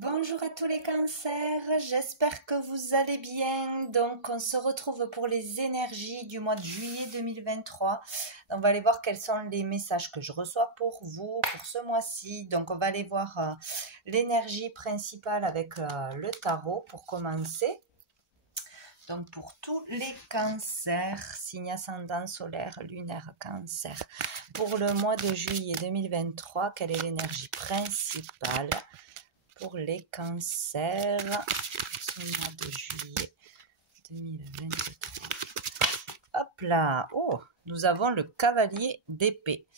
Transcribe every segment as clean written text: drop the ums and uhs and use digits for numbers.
Bonjour à tous les cancers, j'espère que vous allez bien. Donc on se retrouve pour les énergies du mois de juillet 2023. On va aller voir quels sont les messages que je reçois pour vous pour ce mois-ci. Donc on va aller voir l'énergie principale avec le tarot pour commencer. Donc pour tous les cancers, signe ascendant solaire, lunaire, cancer. Pour le mois de juillet 2023, quelle est l'énergie principale pour les cancers, ce mois de juillet 2023. Hop là, oh, nous avons le cavalier d'épée.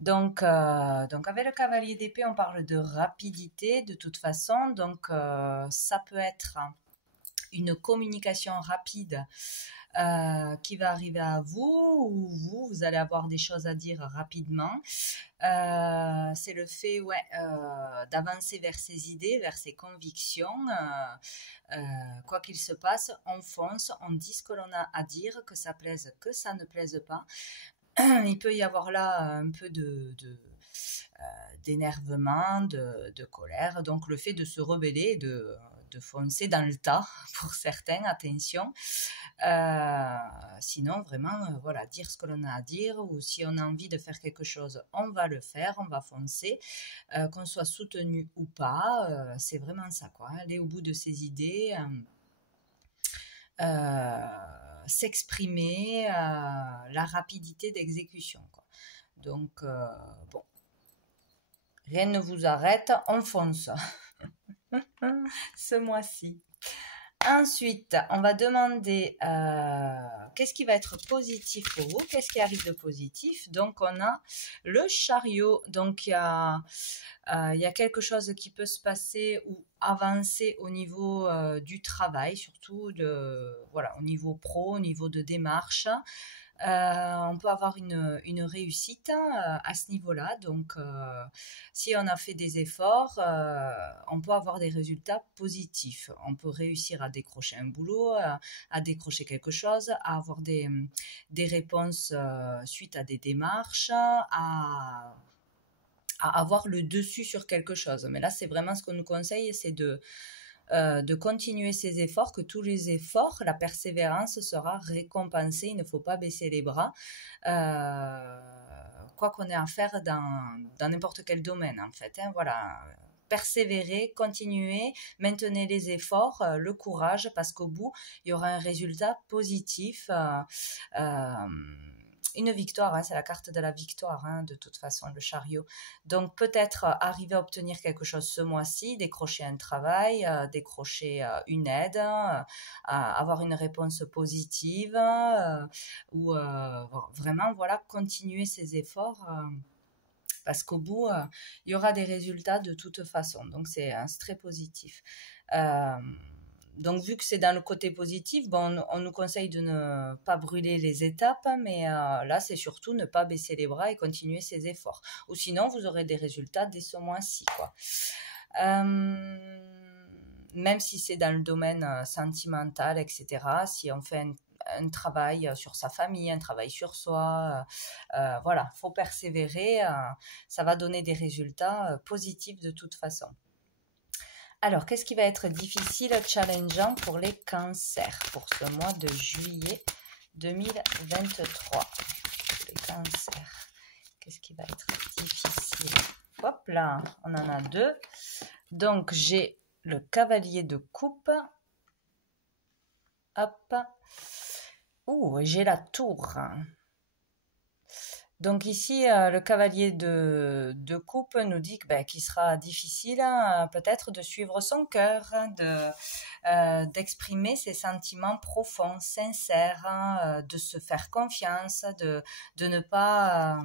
Donc avec le cavalier d'épée, on parle de rapidité de toute façon. Donc ça peut être une communication rapide qui va arriver à vous, ou vous allez avoir des choses à dire rapidement. C'est le fait d'avancer vers ses idées, vers ses convictions. Quoi qu'il se passe, on fonce, on dit ce que l'on a à dire, que ça plaise, que ça ne plaise pas. Il peut y avoir là un peu d'énervement, de colère. Donc le fait de se rebeller, de foncer dans le tas pour certains, attention. Sinon vraiment voilà, dire ce que l'on a à dire, ou si on a envie de faire quelque chose, on va le faire, on va foncer, qu'on soit soutenu ou pas, c'est vraiment ça quoi, aller au bout de ses idées, s'exprimer, la rapidité d'exécution quoi. Donc bon, rien ne vous arrête, on fonce ce mois-ci. Ensuite, on va demander qu'est-ce qui va être positif pour vous, qu'est-ce qui arrive de positif. Donc, on a le chariot. Donc, il y a quelque chose qui peut se passer ou avancer au niveau du travail, surtout au niveau pro, au niveau de démarche. On peut avoir une réussite à ce niveau-là. Donc, si on a fait des efforts, on peut avoir des résultats positifs. On peut réussir à décrocher un boulot, à décrocher quelque chose, à avoir des réponses suite à des démarches, à avoir le dessus sur quelque chose. Mais là, c'est vraiment ce qu'on nous conseille, c'est de continuer ses efforts, que tous les efforts, la persévérance sera récompensée. Il ne faut pas baisser les bras, quoi qu'on ait à faire dans n'importe quel domaine en fait. Voilà, persévérer, continuer, maintenez les efforts, le courage, parce qu'au bout, il y aura un résultat positif. Une victoire, c'est la carte de la victoire, de toute façon, le chariot. Donc peut-être arriver à obtenir quelque chose ce mois-ci, décrocher un travail, décrocher une aide, avoir une réponse positive, ou vraiment voilà, continuer ses efforts, parce qu'au bout, il y aura des résultats de toute façon. Donc c'est très positif. Donc, vu que c'est dans le côté positif, bon, on nous conseille de ne pas brûler les étapes, mais là, c'est surtout ne pas baisser les bras et continuer ses efforts. Ou sinon, vous aurez des résultats dès ce mois-ci, quoi. Même si c'est dans le domaine sentimental, etc., si on fait un travail sur sa famille, un travail sur soi, voilà, faut persévérer, ça va donner des résultats positifs de toute façon. Alors, qu'est-ce qui va être difficile, challengeant pour les cancers pour ce mois de juillet 2023? Les cancers, qu'est-ce qui va être difficile? Hop là, on en a deux. Donc, j'ai le cavalier de coupe. Hop. Ouh, j'ai la tour. Donc ici, le cavalier de coupe nous dit qu'il sera difficile peut-être de suivre son cœur, d'exprimer ses sentiments profonds, sincères, de se faire confiance, de ne pas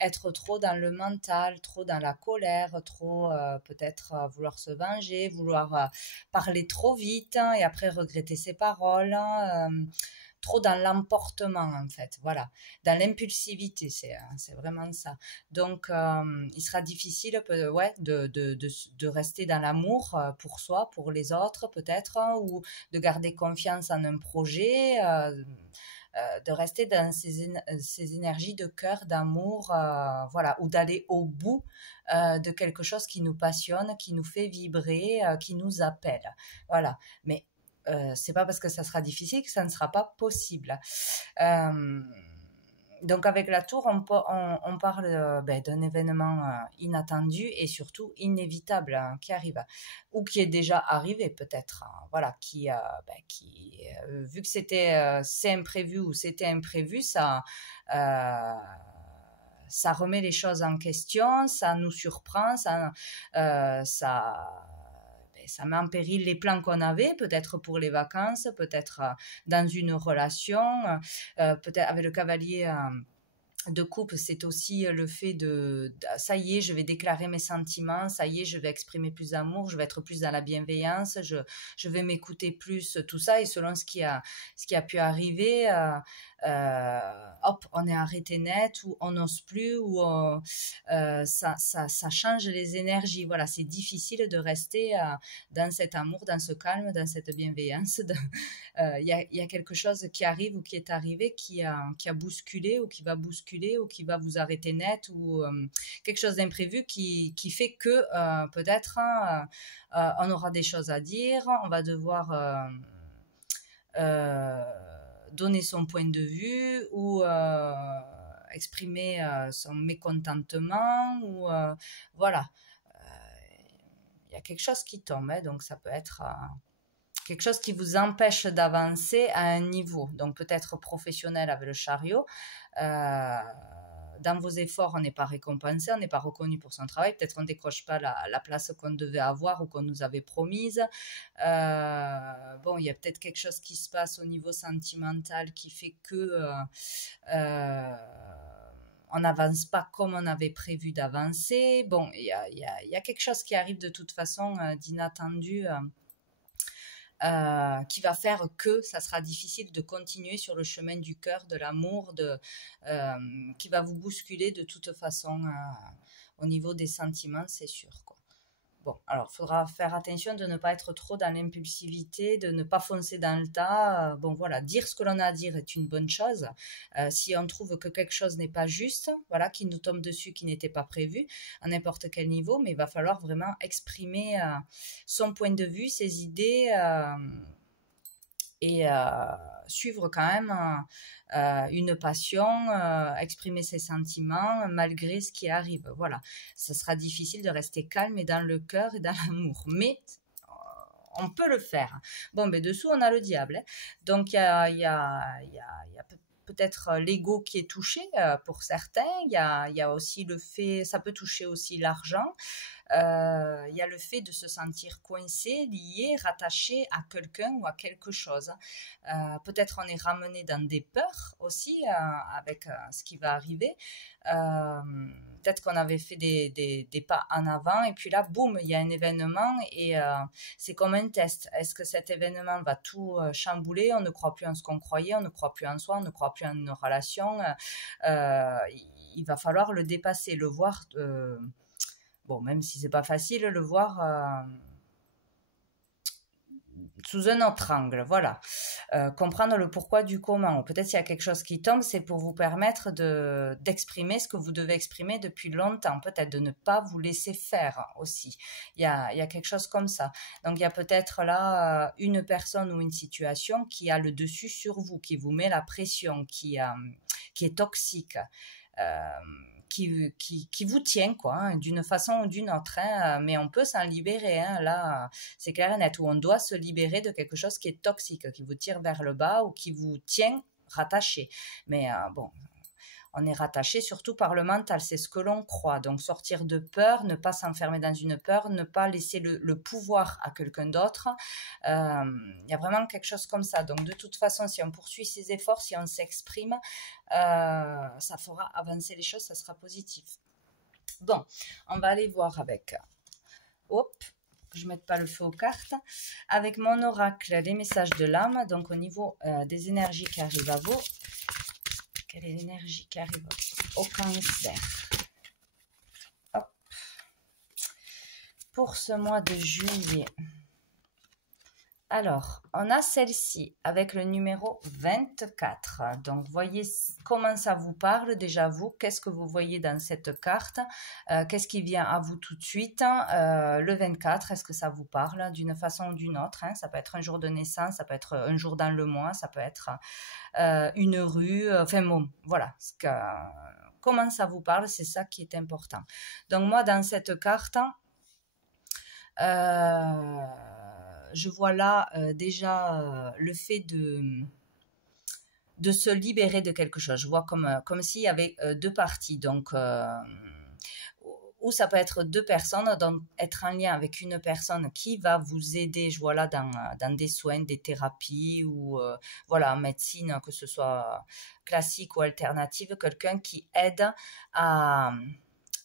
être trop dans le mental, trop dans la colère, trop peut-être vouloir se venger, vouloir parler trop vite et après regretter ses paroles. Trop dans l'emportement en fait, voilà, dans l'impulsivité, c'est vraiment ça. Donc il sera difficile de rester dans l'amour pour soi, pour les autres peut-être, ou de garder confiance en un projet, de rester dans ces énergies de cœur, d'amour, voilà, ou d'aller au bout de quelque chose qui nous passionne, qui nous fait vibrer, qui nous appelle. Voilà. Mais c'est pas parce que ça sera difficile que ça ne sera pas possible. Donc avec la tour, on parle d'un événement inattendu et surtout inévitable qui arrive ou qui est déjà arrivé peut-être. Voilà, vu que c'est imprévu ou c'était imprévu, ça remet les choses en question, ça nous surprend, ça met en péril les plans qu'on avait, peut-être pour les vacances, peut-être dans une relation, peut-être avec le cavalier de couple, c'est aussi le fait ça y est, je vais déclarer mes sentiments, ça y est, je vais exprimer plus d'amour, je vais être plus dans la bienveillance, je vais m'écouter plus, tout ça, et selon ce qui a pu arriver, hop, on est arrêté net, ou on n'ose plus, ou ça change les énergies. Voilà, c'est difficile de rester dans cet amour, dans ce calme, dans cette bienveillance. Il y a quelque chose qui arrive ou qui est arrivé qui a bousculé ou qui va bousculer ou qui va vous arrêter net, ou quelque chose d'imprévu qui fait que peut-être on aura des choses à dire, on va devoir donner son point de vue, ou exprimer son mécontentement, ou voilà, il y a quelque chose qui tombe, hein, donc ça peut être quelque chose qui vous empêche d'avancer à un niveau, donc peut-être professionnel avec le chariot. Dans vos efforts, on n'est pas récompensé, on n'est pas reconnu pour son travail, peut-être on ne décroche pas la place qu'on devait avoir ou qu'on nous avait promise. Bon, il y a peut-être quelque chose qui se passe au niveau sentimental qui fait que on n'avance pas comme on avait prévu d'avancer. Bon, il y a quelque chose qui arrive de toute façon d'inattendu, qui va faire que ça sera difficile de continuer sur le chemin du cœur, de l'amour, qui va vous bousculer de toute façon au niveau des sentiments, c'est sûr, quoi. Bon, alors il faudra faire attention de ne pas être trop dans l'impulsivité, de ne pas foncer dans le tas. Bon, voilà, dire ce que l'on a à dire est une bonne chose. Si on trouve que quelque chose n'est pas juste, voilà, qui nous tombe dessus, qui n'était pas prévu, à n'importe quel niveau, mais il va falloir vraiment exprimer son point de vue, ses idées, et suivre quand même une passion, exprimer ses sentiments malgré ce qui arrive. Voilà, ça sera difficile de rester calme et dans le cœur et dans l'amour, mais on peut le faire. Bon, mais dessous on a le diable, hein. Donc il y a peut-être l'ego qui est touché pour certains. Il y a aussi le fait, ça peut toucher aussi l'argent. Il y a le fait de se sentir coincé, lié, rattaché à quelqu'un ou à quelque chose. Peut-être on est ramené dans des peurs aussi avec ce qui va arriver. Peut-être qu'on avait fait des pas en avant et puis là, boum, il y a un événement et c'est comme un test. Est-ce que cet événement va tout chambouler? On ne croit plus en ce qu'on croyait, on ne croit plus en soi, on ne croit plus en nos relations. Il va falloir le dépasser, le voir... Bon, même si c'est pas facile, le voir sous un autre angle, voilà. Comprendre le pourquoi du comment. Ou peut-être s'il y a quelque chose qui tombe, c'est pour vous permettre d'exprimer ce que vous devez exprimer depuis longtemps. Peut-être de ne pas vous laisser faire aussi. Il y a quelque chose comme ça. Donc il y a peut-être là une personne ou une situation qui a le dessus sur vous, qui vous met la pression, qui est toxique. Qui vous tient, quoi, hein, d'une façon ou d'une autre, hein, mais on peut s'en libérer, hein, là, c'est clair et net, où on doit se libérer de quelque chose qui est toxique, qui vous tire vers le bas ou qui vous tient rattaché. Mais bon, on est rattaché surtout par le mental, c'est ce que l'on croit. Donc sortir de peur, ne pas s'enfermer dans une peur, ne pas laisser le pouvoir à quelqu'un d'autre. Il y a vraiment quelque chose comme ça. Donc de toute façon, si on poursuit ses efforts, si on s'exprime, ça fera avancer les choses, ça sera positif. Bon, on va aller voir avec... Hop, que je ne mette pas le feu aux cartes. Avec mon oracle, les messages de l'âme, donc au niveau des énergies qui arrivent à vous. Quelle est l'énergie qui arrive au Cancer? Hop. Pour ce mois de juillet Alors, on a celle-ci avec le numéro 24. Donc, voyez comment ça vous parle déjà vous. Qu'est-ce que vous voyez dans cette carte? Qu'est-ce qui vient à vous tout de suite? Le 24, est-ce que ça vous parle d'une façon ou d'une autre, hein? Ça peut être un jour de naissance, ça peut être un jour dans le mois, ça peut être une rue. Enfin bon, voilà. Comment ça vous parle, c'est ça qui est important. Donc, moi, dans cette carte... je vois là déjà le fait de se libérer de quelque chose. Je vois comme s'il y avait deux parties. Donc, ou ça peut être deux personnes, donc être en lien avec une personne qui va vous aider, je vois là, dans des soins, des thérapies ou voilà, en médecine, que ce soit classique ou alternative, quelqu'un qui aide à...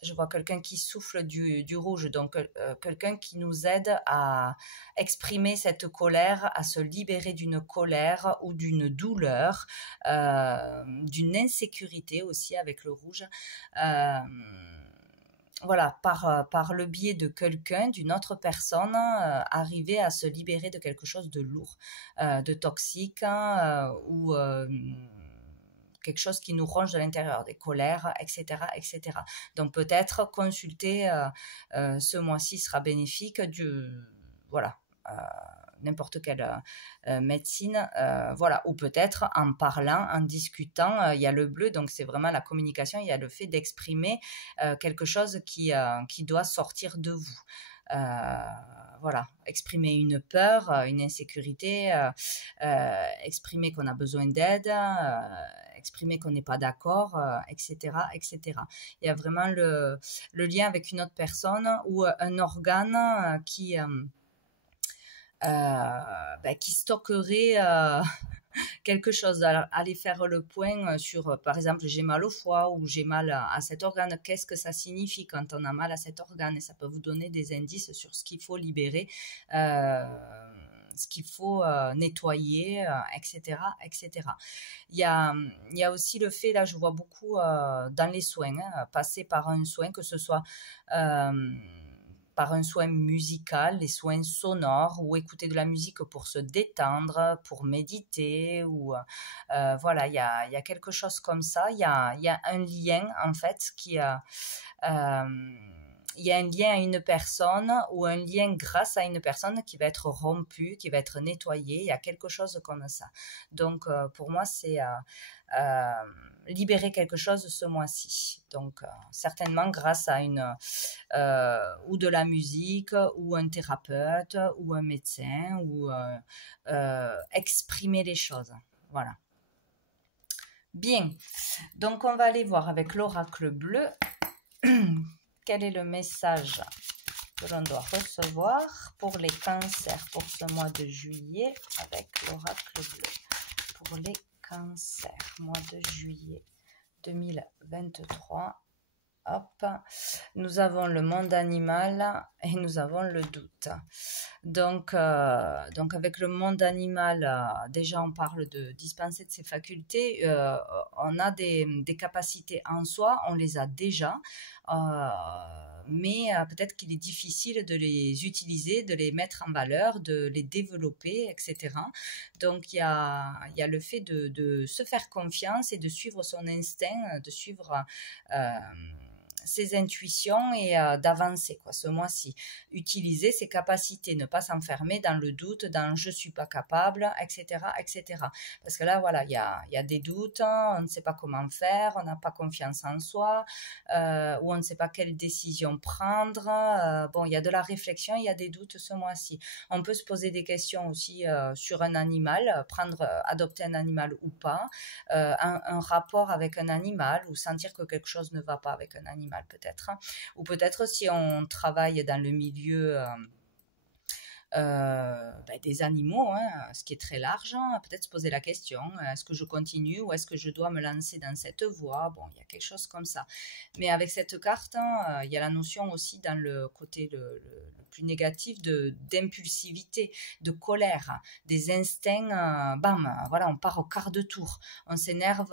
Je vois quelqu'un qui souffle du rouge, donc quelqu'un qui nous aide à exprimer cette colère, à se libérer d'une colère ou d'une douleur, d'une insécurité aussi avec le rouge. Voilà, par le biais de quelqu'un, d'une autre personne, arriver à se libérer de quelque chose de lourd, de toxique, ou quelque chose qui nous ronge de l'intérieur, des colères, etc., etc. Donc peut-être consulter ce mois-ci sera bénéfique. Voilà. N'importe quelle médecine, voilà, ou peut-être en parlant, en discutant, il y a le bleu, donc c'est vraiment la communication, il y a le fait d'exprimer quelque chose qui doit sortir de vous. Voilà, exprimer une peur, une insécurité, exprimer qu'on a besoin d'aide, exprimer qu'on n'est pas d'accord, etc., etc. Il y a vraiment le lien avec une autre personne ou un organe qui stockerait quelque chose. Alors, aller faire le point sur, par exemple, j'ai mal au foie ou j'ai mal à cet organe. Qu'est-ce que ça signifie quand on a mal à cet organe? Et ça peut vous donner des indices sur ce qu'il faut libérer, ce qu'il faut nettoyer, etc., etc. Il y a aussi le fait, là, je vois beaucoup dans les soins, passer par un soin, que ce soit... par un soin musical, les soins sonores, ou écouter de la musique pour se détendre, pour méditer, ou voilà, il y a quelque chose comme ça. Il y a un lien en fait il y a un lien à une personne ou un lien grâce à une personne qui va être rompu, qui va être nettoyé. Il y a quelque chose comme ça. Donc pour moi c'est libérer quelque chose ce mois-ci. Donc certainement grâce à ou de la musique ou un thérapeute ou un médecin ou exprimer les choses. Voilà. Bien. Donc on va aller voir avec l'oracle bleu quel est le message que l'on doit recevoir pour les cancers pour ce mois de juillet avec l'oracle bleu. Pour les cancers, mois de juillet 2023. Hop, nous avons le monde animal et nous avons le doute. Donc avec le monde animal, déjà on parle de dispenser de ses facultés. On a des capacités en soi, on les a déjà. Mais peut-être qu'il est difficile de les utiliser, de les mettre en valeur, de les développer, etc. Donc il y a le fait de se faire confiance et de suivre son instinct, de suivre ses intuitions et d'avancer ce mois-ci. Utiliser ses capacités, ne pas s'enfermer dans le doute, dans je suis pas capable, etc., etc. Parce que là, voilà, il y a des doutes, on ne sait pas comment faire, on n'a pas confiance en soi, ou on ne sait pas quelle décision prendre. Bon, il y a de la réflexion, il y a des doutes ce mois-ci. On peut se poser des questions aussi sur un animal, adopter un animal ou pas, un rapport avec un animal ou sentir que quelque chose ne va pas avec un animal peut-être, ou peut-être si on travaille dans le milieu des animaux, ce qui est très large, peut-être se poser la question, est-ce que je continue ou est-ce que je dois me lancer dans cette voie? Bon, il y a quelque chose comme ça. Mais avec cette carte, il y a la notion aussi dans le côté le plus négatif d'impulsivité, de colère, des instincts, bam, voilà, on part au quart de tour, on s'énerve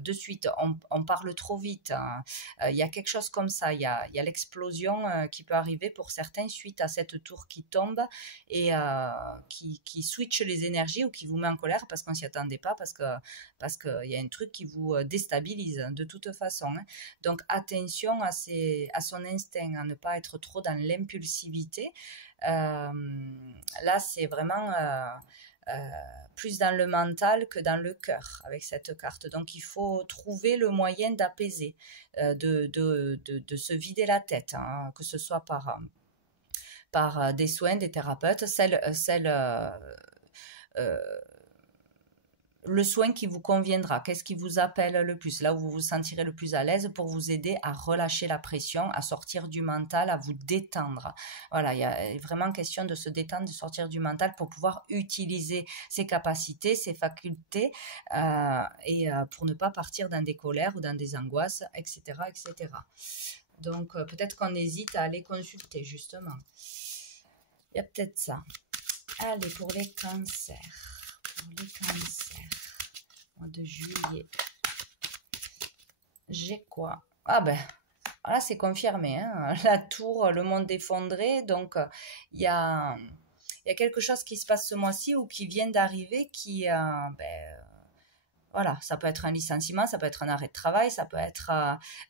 de suite, on parle trop vite, il y a quelque chose comme ça, il y a l'explosion qui peut arriver pour certains suite à cette tour qui tombe et qui switch les énergies ou qui vous met en colère parce qu'on ne s'y attendait pas, parce qu'il y a un truc qui vous déstabilise de toute façon. Hein. Donc attention à son instinct, à ne pas être trop dans l'impulsivité. Là, c'est vraiment plus dans le mental que dans le cœur avec cette carte. Donc, il faut trouver le moyen d'apaiser, de se vider la tête, hein, que ce soit par des soins, des thérapeutes, le soin qui vous conviendra, qu'est-ce qui vous appelle le plus, là où vous vous sentirez le plus à l'aise pour vous aider à relâcher la pression, à sortir du mental, à vous détendre. Voilà, il y a vraiment question de se détendre, de sortir du mental pour pouvoir utiliser ses capacités, ses facultés et pour ne pas partir dans des colères ou dans des angoisses, etc. etc. Donc peut-être qu'on hésite à aller consulter justement. Il y a peut-être ça. Allez, pour les cancers. Pour les cancers, mois de juillet, j'ai quoi? Ah ben, là c'est confirmé, hein, la tour, le monde effondré, donc il y a quelque chose qui se passe ce mois-ci ou qui vient d'arriver qui, voilà, ça peut être un licenciement, ça peut être un arrêt de travail, ça peut être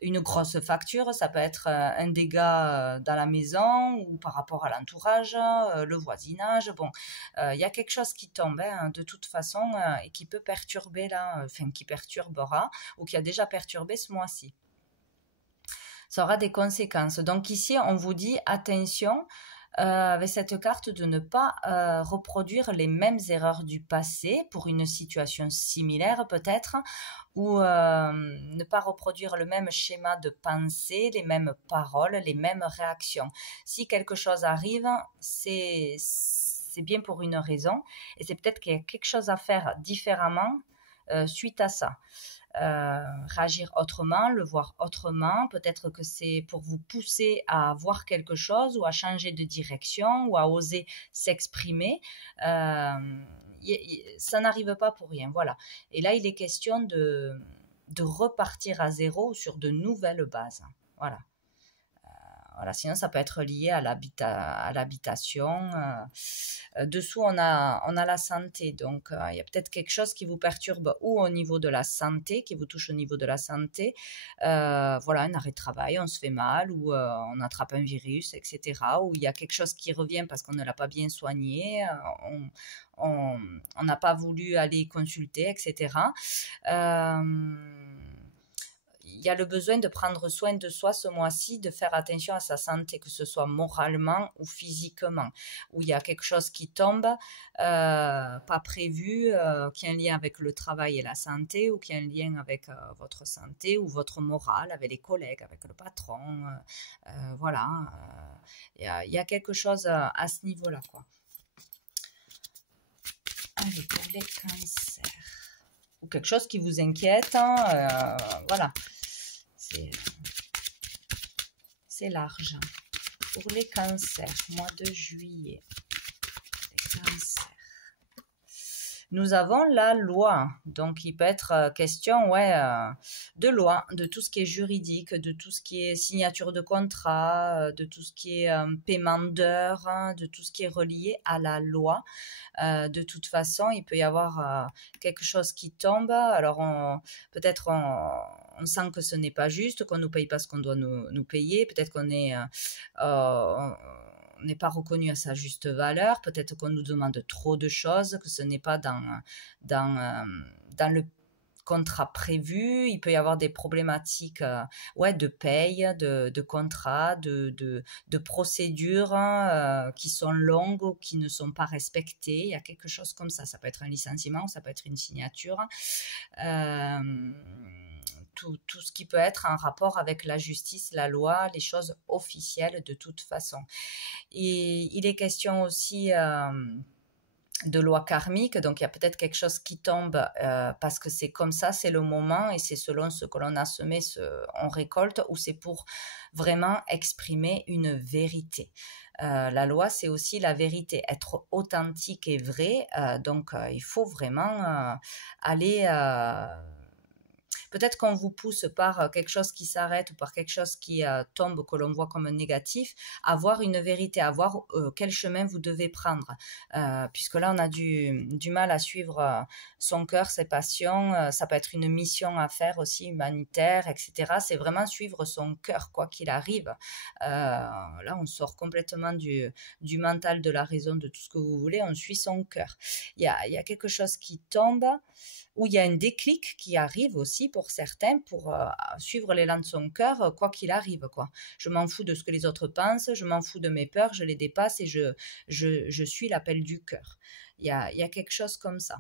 une grosse facture, ça peut être un dégât dans la maison ou par rapport à l'entourage, le voisinage. Bon, il y a quelque chose qui tombe hein, de toute façon et qui peut perturber là, enfin qui perturbera ou qui a déjà perturbé ce mois-ci. Ça aura des conséquences. Donc ici, on vous dit attention. Avec cette carte de ne pas reproduire les mêmes erreurs du passé pour une situation similaire peut-être ou ne pas reproduire le même schéma de pensée, les mêmes paroles, les mêmes réactions. Si quelque chose arrive, c'est bien pour une raison et c'est peut-être qu'il y a quelque chose à faire différemment suite à ça. Réagir autrement, le voir autrement, peut-être que c'est pour vous pousser à voir quelque chose ou à changer de direction ou à oser s'exprimer. Ça n'arrive pas pour rien, voilà. Et là, il est question de repartir à zéro sur de nouvelles bases, voilà. Voilà, sinon, ça peut être lié à l'habitation. Dessous, on a la santé. Donc, il y a peut-être quelque chose qui vous perturbe ou au niveau de la santé, qui vous touche au niveau de la santé. Voilà, un arrêt de travail, on se fait mal ou on attrape un virus, etc. Ou il y a quelque chose qui revient parce qu'on ne l'a pas bien soigné. On n'a pas voulu aller consulter, etc. Il y a le besoin de prendre soin de soi ce mois-ci, de faire attention à sa santé, que ce soit moralement ou physiquement, où il y a quelque chose qui tombe, pas prévu, qui a un lien avec le travail et la santé, ou qui a un lien avec votre santé ou votre morale, avec les collègues, avec le patron. Voilà, il y a quelque chose à ce niveau-là, quoi. Allez, pour les cancers. Ou quelque chose qui vous inquiète, hein, voilà. C'est large. Pour les cancers, mois de juillet. Les cancers. Nous avons la loi, donc il peut être question de loi, de tout ce qui est juridique, de tout ce qui est signature de contrat, de tout ce qui est paiement d'heures, hein, de tout ce qui est relié à la loi. De toute façon, il peut y avoir quelque chose qui tombe, alors peut-être on sent que ce n'est pas juste, qu'on ne nous paye pas ce qu'on doit nous payer, peut-être qu'on est... n'est pas reconnu à sa juste valeur, peut-être qu'on nous demande trop de choses, que ce n'est pas dans le contrat prévu, il peut y avoir des problématiques de paye, de contrat, de procédures qui sont longues ou qui ne sont pas respectées, il y a quelque chose comme ça peut être un licenciement, ça peut être une signature, tout ce qui peut être en rapport avec la justice, la loi, les choses officielles de toute façon. Et il est question aussi de loi karmique, donc il y a peut-être quelque chose qui tombe parce que c'est comme ça, c'est le moment et c'est selon ce que l'on a semé, on récolte, ou c'est pour vraiment exprimer une vérité. La loi, c'est aussi la vérité, être authentique et vrai, donc il faut vraiment aller... peut-être qu'on vous pousse par quelque chose qui s'arrête ou par quelque chose qui tombe, que l'on voit comme négatif, à voir une vérité, à voir quel chemin vous devez prendre. Puisque là, on a du mal à suivre son cœur, ses passions. Ça peut être une mission à faire aussi, humanitaire, etc. C'est vraiment suivre son cœur, quoi qu'il arrive. Là, on sort complètement du mental, de la raison, de tout ce que vous voulez. On suit son cœur. Il y a quelque chose qui tombe, où il y a un déclic qui arrive aussi pour certains, pour suivre l'élan de son cœur, quoi qu'il arrive, quoi. Je m'en fous de ce que les autres pensent, je m'en fous de mes peurs, je les dépasse et je suis l'appel du cœur. Il y a quelque chose comme ça.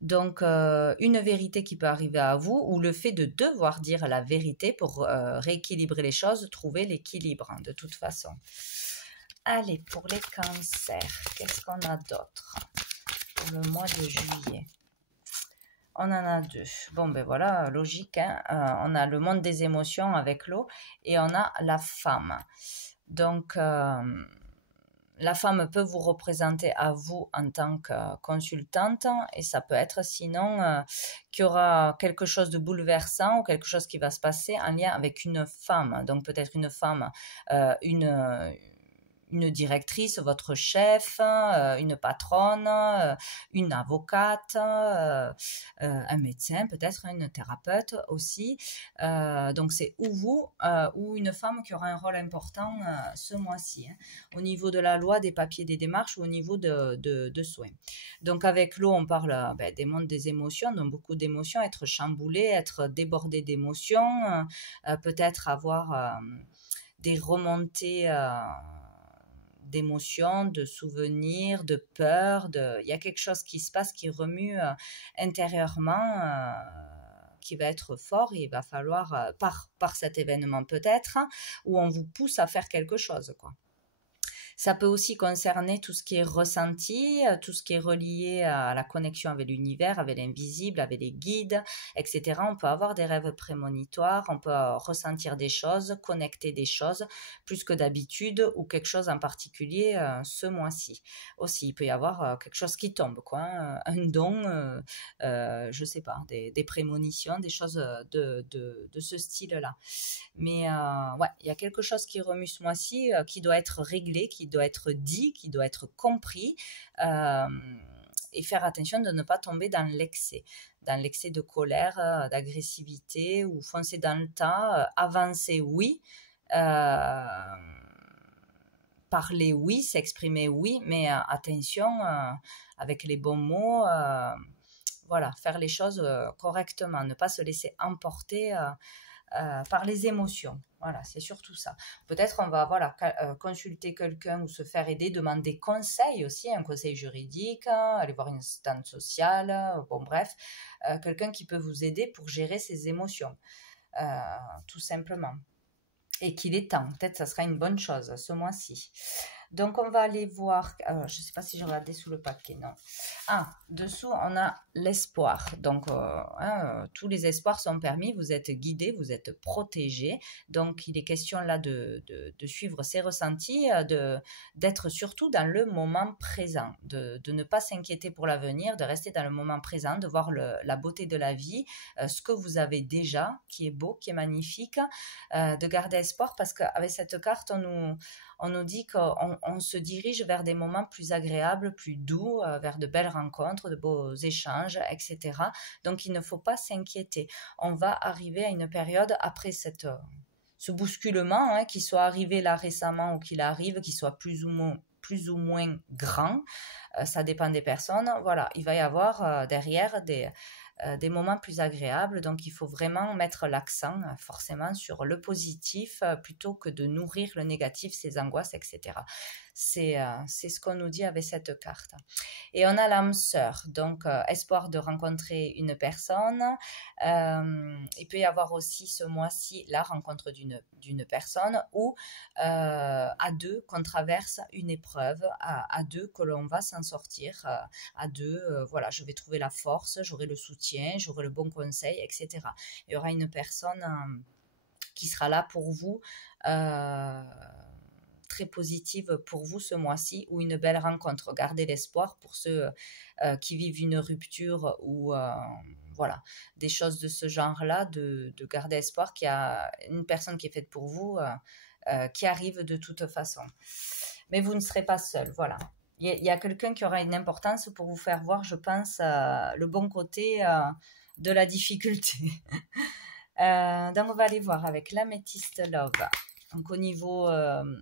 Donc, une vérité qui peut arriver à vous, ou le fait de devoir dire la vérité pour rééquilibrer les choses, trouver l'équilibre, hein, de toute façon. Allez, pour les cancers, qu'est-ce qu'on a d'autre pour le mois de juillet? On en a deux. Bon, ben voilà, logique, hein. On a le monde des émotions avec l'eau et on a la femme. Donc, la femme peut vous représenter à vous en tant que consultante et ça peut être sinon qu'il y aura quelque chose de bouleversant ou quelque chose qui va se passer en lien avec une femme. Donc, peut-être une femme, une directrice, votre chef, une patronne, une avocate, un médecin, peut-être une thérapeute aussi. Donc c'est ou vous ou une femme qui aura un rôle important ce mois-ci, hein, au niveau de la loi, des papiers, des démarches ou au niveau de soins. Donc avec l'eau, on parle des mondes des émotions, donc beaucoup d'émotions, être chamboulé, être débordé d'émotions, peut-être avoir des remontées d'émotions, de souvenirs, de peur, il y a quelque chose qui se passe, qui remue intérieurement, qui va être fort, et il va falloir, par cet événement peut-être, où on vous pousse à faire quelque chose, quoi. Ça peut aussi concerner tout ce qui est ressenti, tout ce qui est relié à la connexion avec l'univers, avec l'invisible, avec les guides, etc. On peut avoir des rêves prémonitoires, on peut ressentir des choses, connecter des choses plus que d'habitude ou quelque chose en particulier ce mois-ci. Aussi, il peut y avoir quelque chose qui tombe, quoi, hein, un don, je sais pas, des prémonitions, des choses de ce style-là. Mais ouais, il y a quelque chose qui remue ce mois-ci, qui doit être réglé, qui doit être dit, qui doit être compris, et faire attention de ne pas tomber dans l'excès de colère, d'agressivité, ou foncer dans le tas, avancer, oui, parler, oui, s'exprimer, oui, mais attention, avec les bons mots, voilà, faire les choses correctement, ne pas se laisser emporter par les émotions. Voilà, c'est surtout ça. Peut-être on va consulter quelqu'un ou se faire aider, demander conseil aussi, un conseil juridique, aller voir une assistante sociale, bon bref, quelqu'un qui peut vous aider pour gérer ses émotions, tout simplement. Et qu'il est temps, peut-être ça sera une bonne chose ce mois-ci. Donc on va aller voir, je ne sais pas si j'ai regardé sous le paquet, non. Dessous on a l'espoir. Donc tous les espoirs sont permis, vous êtes guidés, vous êtes protégés. Donc il est question là de suivre ses ressentis, d'être surtout dans le moment présent, de ne pas s'inquiéter pour l'avenir, de rester dans le moment présent, de voir la beauté de la vie, ce que vous avez déjà, qui est beau, qui est magnifique, de garder espoir, parce qu'avec cette carte on nous dit qu'on se dirige vers des moments plus agréables, plus doux, vers de belles rencontres, de beaux échanges, etc. Donc, il ne faut pas s'inquiéter. On va arriver à une période après ce bousculement, hein, qu'il soit arrivé là récemment ou qu'il arrive, qu'il soit plus ou moins grand. Ça dépend des personnes. Voilà, il va y avoir derrière des moments plus agréables, donc il faut vraiment mettre l'accent forcément sur le positif plutôt que de nourrir le négatif, ses angoisses, etc. C'est ce qu'on nous dit avec cette carte. Et on a l'âme sœur, donc espoir de rencontrer une personne. Il peut y avoir aussi ce mois-ci la rencontre d'une personne, ou à deux qu'on traverse une épreuve, à deux que l'on va s'en sortir, à deux, voilà, je vais trouver la force, j'aurai le soutien, j'aurai le bon conseil, etc. Il y aura une personne qui sera là pour vous, très positive pour vous ce mois-ci, ou une belle rencontre. Gardez l'espoir pour ceux qui vivent une rupture ou voilà, des choses de ce genre-là, de garder espoir qu'il y a une personne qui est faite pour vous, qui arrive de toute façon. Mais vous ne serez pas seul, voilà. Il y a quelqu'un qui aura une importance pour vous faire voir, je pense, le bon côté de la difficulté. Donc, on va aller voir avec l'améthyste Love. Donc, au niveau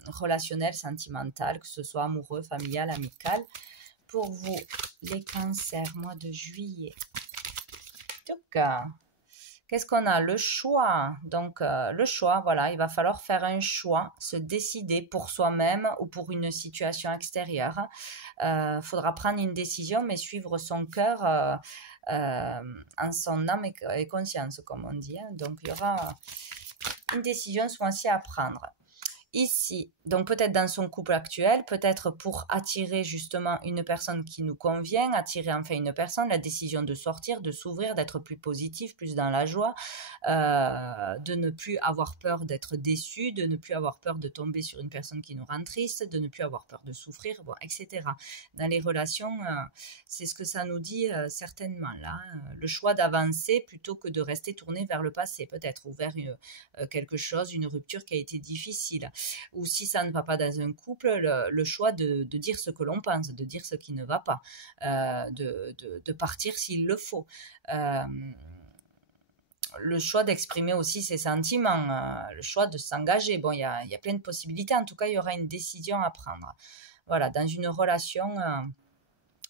relationnel, sentimental, que ce soit amoureux, familial, amical. Pour vous, les cancers, mois de juillet. Donc, qu'est-ce qu'on a? Le choix. Donc, le choix, voilà, il va falloir faire un choix, se décider pour soi-même ou pour une situation extérieure. Faudra prendre une décision, mais suivre son cœur en son âme et conscience, comme on dit. Hein. Donc, il y aura une décision ce mois-ci à prendre. Ici, donc peut-être dans son couple actuel, peut-être pour attirer justement une personne qui nous convient, attirer enfin une personne, la décision de sortir, de s'ouvrir, d'être plus positif, plus dans la joie, de ne plus avoir peur d'être déçu, de ne plus avoir peur de tomber sur une personne qui nous rend triste, de ne plus avoir peur de souffrir, bon, etc. Dans les relations, c'est ce que ça nous dit certainement là, le choix d'avancer plutôt que de rester tourné vers le passé, peut-être, ou vers quelque chose, une rupture qui a été difficile. Ou si ça ne va pas dans un couple, le choix de dire ce que l'on pense, de dire ce qui ne va pas, de partir s'il le faut. Le choix d'exprimer aussi ses sentiments, le choix de s'engager. Bon, il y a plein de possibilités. En tout cas, il y aura une décision à prendre. Voilà, dans une relation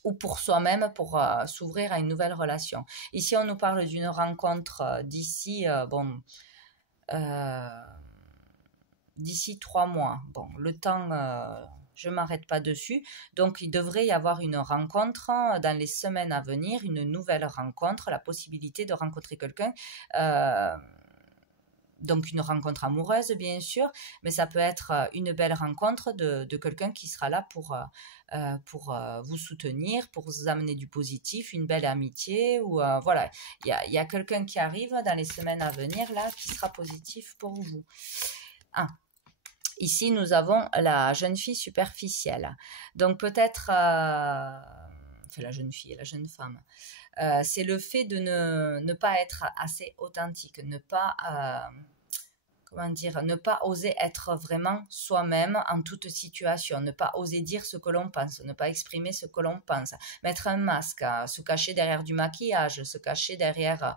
ou pour soi-même, pour s'ouvrir à une nouvelle relation. Ici, on nous parle d'une rencontre d'ici, d'ici 3 mois. Bon, le temps, je ne m'arrête pas dessus. Donc, il devrait y avoir une rencontre dans les semaines à venir, une nouvelle rencontre, la possibilité de rencontrer quelqu'un. Donc, une rencontre amoureuse, bien sûr, mais ça peut être une belle rencontre de quelqu'un qui sera là pour vous soutenir, pour vous amener du positif, une belle amitié. Ou voilà, il y a quelqu'un qui arrive dans les semaines à venir, là, qui sera positif pour vous. Ici, nous avons la jeune fille superficielle. Donc, peut-être, enfin, la jeune fille, la jeune femme, c'est le fait de ne pas être assez authentique, ne pas, ne pas oser être vraiment soi-même en toute situation, ne pas oser dire ce que l'on pense, ne pas exprimer ce que l'on pense, mettre un masque, se cacher derrière du maquillage, se cacher derrière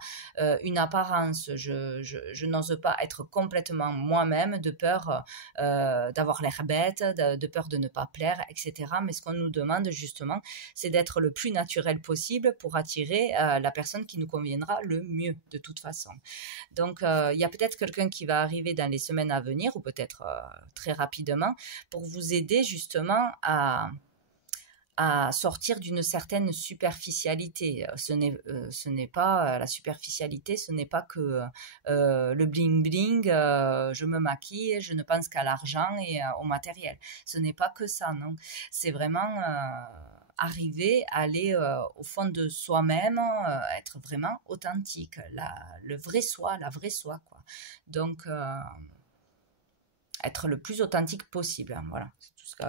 une apparence. Je n'ose pas être complètement moi-même de peur d'avoir l'air bête, de peur de ne pas plaire, etc. Mais ce qu'on nous demande justement, c'est d'être le plus naturel possible pour attirer la personne qui nous conviendra le mieux de toute façon. Donc, il y a peut-être quelqu'un qui va arriver dans les semaines à venir, ou peut-être très rapidement, pour vous aider justement à sortir d'une certaine superficialité. Ce n'est pas la superficialité, ce n'est pas que le bling bling, je me maquille, je ne pense qu'à l'argent et au matériel. Ce n'est pas que ça, non. C'est vraiment arriver à aller au fond de soi-même, être vraiment authentique, le vrai soi, la vraie soi, quoi. Donc, être le plus authentique possible, hein, voilà, c'est tout ce que...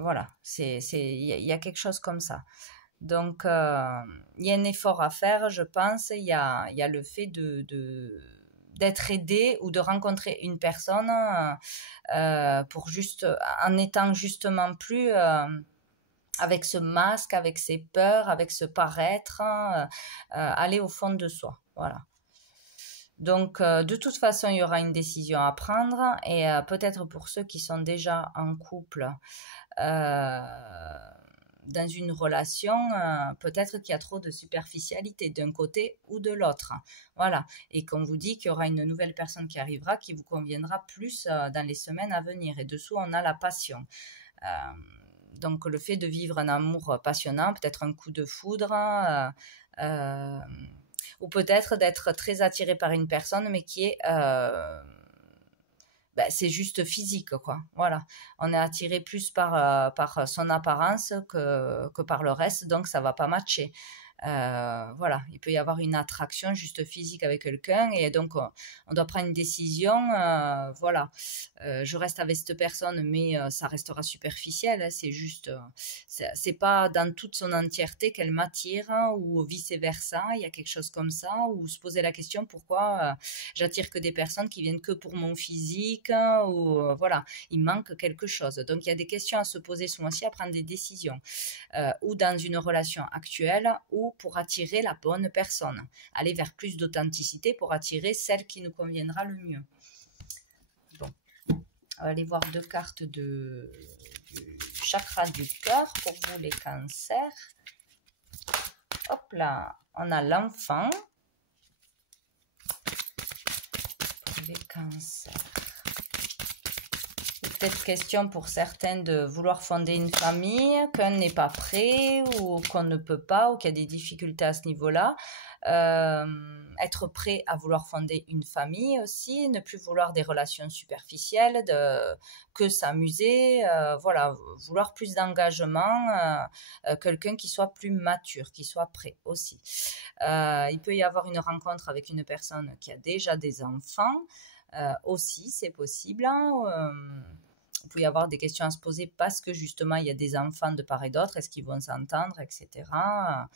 voilà, il y a quelque chose comme ça. Donc, il y a un effort à faire, je pense. Il y a le fait d'être aidé ou de rencontrer une personne pour juste, en étant justement plus avec ce masque, avec ses peurs, avec ce paraître, aller au fond de soi. Voilà. Donc, de toute façon, il y aura une décision à prendre et peut-être pour ceux qui sont déjà en couple, dans une relation, peut-être qu'il y a trop de superficialité d'un côté ou de l'autre. Voilà. Et qu'on vous dit qu'il y aura une nouvelle personne qui arrivera, qui vous conviendra plus dans les semaines à venir. Et dessous, on a la passion. Donc, le fait de vivre un amour passionnant, peut-être un coup de foudre, ou peut-être d'être très attiré par une personne, mais qui est... c'est juste physique, quoi. Voilà. On est attiré plus par son apparence que par le reste, donc ça va pas matcher. Voilà, il peut y avoir une attraction juste physique avec quelqu'un et donc on doit prendre une décision. Voilà, je reste avec cette personne, mais ça restera superficiel. Hein, c'est juste, c'est pas dans toute son entièreté qu'elle m'attire hein, ou vice versa. Il y a quelque chose comme ça ou se poser la question pourquoi j'attire que des personnes qui viennent que pour mon physique hein, ou voilà, il manque quelque chose. Donc il y a des questions à se poser ce mois-ci, à prendre des décisions ou dans une relation actuelle ou pour attirer la bonne personne. Aller vers plus d'authenticité pour attirer celle qui nous conviendra le mieux. Bon, on va aller voir 2 cartes du chakra du cœur pour vous les cancers. Hop là, on a l'enfant pour les cancers. Peut-être question pour certains de vouloir fonder une famille, qu'un n'est pas prêt ou qu'on ne peut pas ou qu'il y a des difficultés à ce niveau-là. Être prêt à vouloir fonder une famille aussi, ne plus vouloir des relations superficielles, que s'amuser, voilà, vouloir plus d'engagement, quelqu'un qui soit plus mature, qui soit prêt aussi. Il peut y avoir une rencontre avec une personne qui a déjà des enfants, aussi c'est possible, hein, il peut y avoir des questions à se poser parce que justement il y a des enfants de part et d'autre, est-ce qu'ils vont s'entendre, etc. Ah,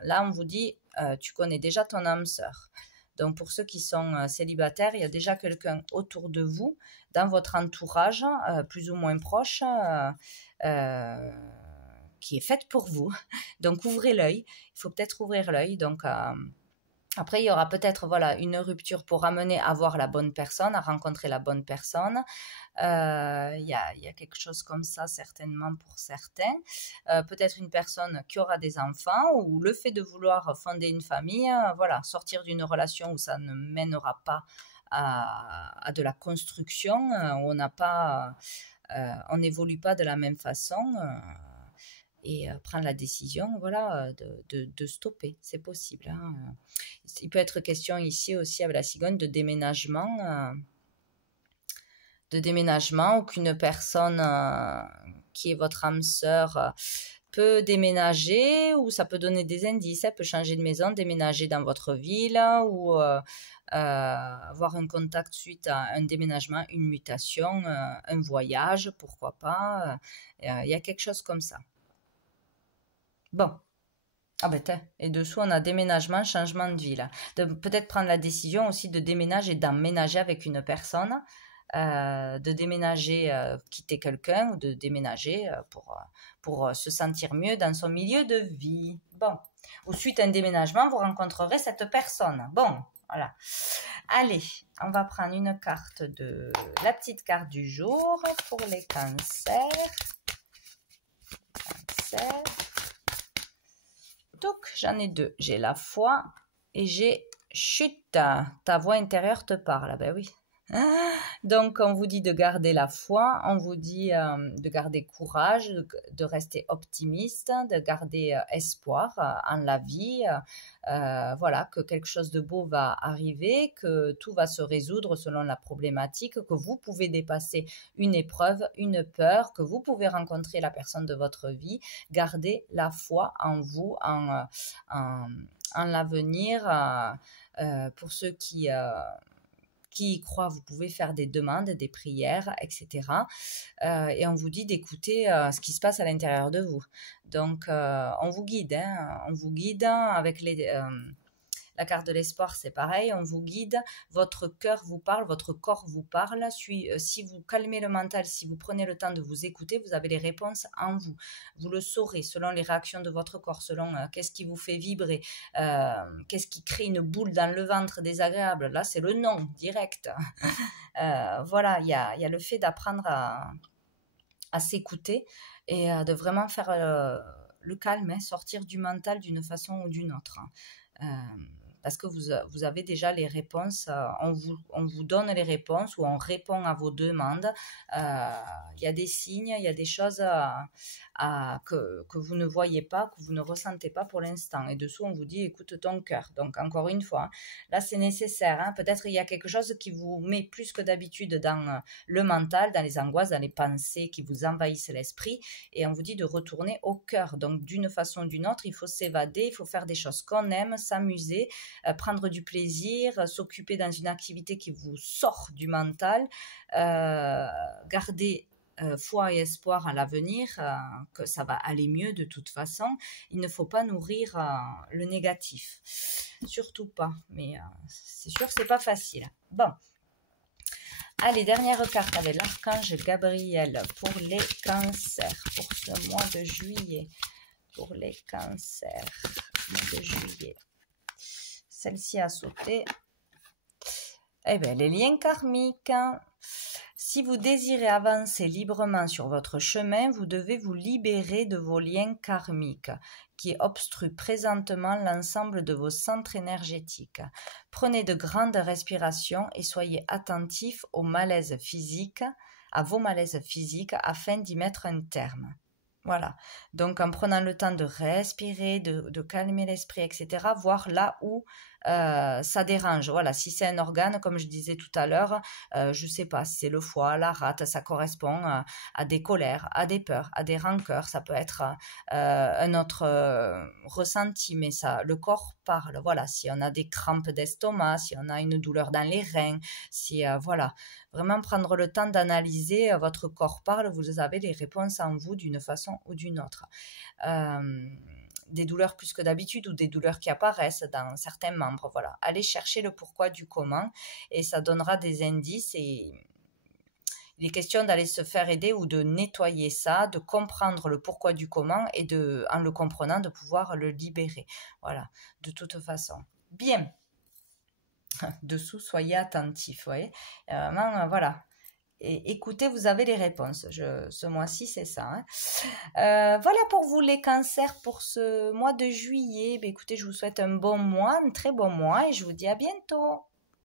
là on vous dit, tu connais déjà ton âme sœur. Donc pour ceux qui sont célibataires, il y a déjà quelqu'un autour de vous, dans votre entourage, plus ou moins proche, qui est faite pour vous. Donc ouvrez l'œil, il faut peut-être ouvrir l'œil, donc... Après, il y aura peut-être voilà, une rupture pour amener à voir la bonne personne, à rencontrer la bonne personne. Il y a quelque chose comme ça certainement pour certains. Peut-être une personne qui aura des enfants ou le fait de vouloir fonder une famille, voilà, sortir d'une relation où ça ne mènera pas à de la construction, où on n'a pas, on n'évolue pas de la même façon. Et prendre la décision voilà, de stopper, c'est possible. Hein. Il peut être question ici aussi avec la cigogne de déménagement ou qu'une personne qui est votre âme sœur peut déménager ou ça peut donner des indices, elle peut changer de maison, déménager dans votre ville ou avoir un contact suite à un déménagement, une mutation, un voyage, pourquoi pas. Il y a quelque chose comme ça. Bon, ah ben et dessous on a déménagement, changement de ville. De peut-être prendre la décision aussi de déménager et d'emménager avec une personne, de déménager, quitter quelqu'un ou de déménager pour se sentir mieux dans son milieu de vie. Bon, ou suite à un déménagement, vous rencontrerez cette personne. Bon, voilà. Allez, on va prendre une carte la petite carte du jour pour les cancers. Cancers. Donc, j'en ai 2. J'ai la foi et j'ai chute. Ta voix intérieure te parle. Ben oui. Donc, on vous dit de garder la foi, on vous dit de garder courage, de rester optimiste, de garder espoir en la vie. Voilà, que quelque chose de beau va arriver, que tout va se résoudre selon la problématique, que vous pouvez dépasser une épreuve, une peur, que vous pouvez rencontrer la personne de votre vie. Gardez la foi en vous, en l'avenir. Pour ceux qui y croient, vous pouvez faire des demandes, des prières, etc. Et on vous dit d'écouter ce qui se passe à l'intérieur de vous. Donc, on vous guide, hein, on vous guide avec la carte de l'espoir, c'est pareil, on vous guide, votre cœur vous parle, votre corps vous parle. Si vous calmez le mental, si vous prenez le temps de vous écouter, vous avez les réponses en vous. Vous le saurez selon les réactions de votre corps, selon qu'est-ce qui vous fait vibrer, qu'est-ce qui crée une boule dans le ventre désagréable. Là, c'est le non, direct. Voilà, il y a le fait d'apprendre à s'écouter et de vraiment faire le calme, hein, sortir du mental d'une façon ou d'une autre. Parce que vous avez déjà les réponses, on vous donne les réponses ou on répond à vos demandes. Il y a des signes, il y a des choses que vous ne voyez pas, que vous ne ressentez pas pour l'instant. Et dessous, on vous dit, écoute ton cœur. Donc, encore une fois, là, c'est nécessaire. Hein. Peut-être il y a quelque chose qui vous met plus que d'habitude dans le mental, dans les angoisses, dans les pensées qui vous envahissent l'esprit. Et on vous dit de retourner au cœur. Donc, d'une façon ou d'une autre, il faut s'évader, il faut faire des choses qu'on aime, s'amuser, prendre du plaisir, s'occuper dans une activité qui vous sort du mental, garder foi et espoir à l'avenir, que ça va aller mieux de toute façon. Il ne faut pas nourrir le négatif. Surtout pas. Mais c'est sûr que c'est pas facile. Bon. Allez, dernière carte avec l'archange Gabriel pour les cancers, pour ce mois de juillet. Pour les cancers, mois de juillet. Celle-ci a sauté. Eh bien, les liens karmiques. Si vous désirez avancer librement sur votre chemin, vous devez vous libérer de vos liens karmiques qui obstruent présentement l'ensemble de vos centres énergétiques. Prenez de grandes respirations et soyez attentifs aux malaises physiques, à vos malaises physiques afin d'y mettre un terme. Voilà, donc en prenant le temps de respirer, de calmer l'esprit, etc., voir là où ça dérange. Voilà, si c'est un organe, comme je disais tout à l'heure, je ne sais pas, si c'est le foie, la rate, ça correspond à des colères, à des peurs, à des rancœurs, ça peut être un autre ressenti, mais ça, le corps parle. Voilà, si on a des crampes d'estomac, si on a une douleur dans les reins, si voilà, vraiment prendre le temps d'analyser, votre corps parle, vous avez les réponses en vous d'une façon ou d'une autre. Des douleurs plus que d'habitude ou des douleurs qui apparaissent dans certains membres. Voilà, allez chercher le pourquoi du comment et ça donnera des indices et il est question d'aller se faire aider ou de nettoyer ça, de comprendre le pourquoi du comment et en le comprenant, de pouvoir le libérer. Voilà, de toute façon. Bien. Dessous, soyez attentifs. Voyez. Vraiment, voilà. Et écoutez, vous avez les réponses. Ce mois-ci, c'est ça. Hein. Voilà pour vous les cancers pour ce mois de juillet. Écoutez, je vous souhaite un bon mois, un très bon mois et je vous dis à bientôt.